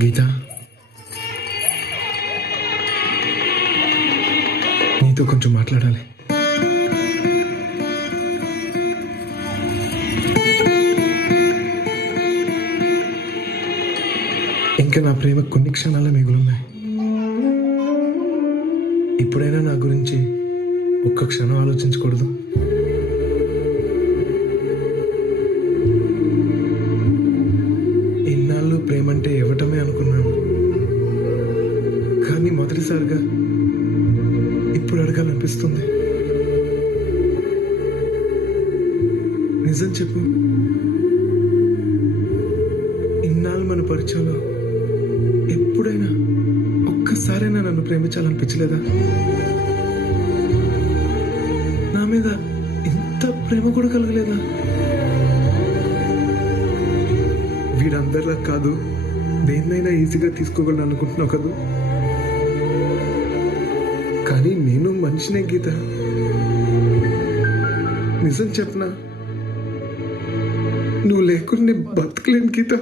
గీత, నీతో కొంచెం మాట్లాడాలి. ఇంకా నా ప్రేమ కొన్ని క్షణాలే మిగులున్నాయి. ఇప్పుడైనా నా గురించి ఒక్క క్షణం ఆలోచించకూడదు? ఇన్నాళ్ళు ప్రేమంటే ఇవ్వటమే అనుకున్నాను, కానీ మొదటిసారిగా ఇప్పుడు అడగాలనిపిస్తుంది. నిజం చెప్పు, ఇన్నాళ్ళు మన పరిచయంలో ఎప్పుడైనా ఒక్కసారైనా నన్ను ప్రేమించాలనిపించలేదా? నా మీద ఇంత ప్రేమ కూడా కలగలేదా? వీరందరిలా కాదు, దేన్నైనా ఈజీగా తీసుకోగలను అనుకుంటున్నావు కదా, కానీ నేను మనిషినే గీత. నిజం చెప్పనా, నువ్వు లేకుండా బతకలేను గీత.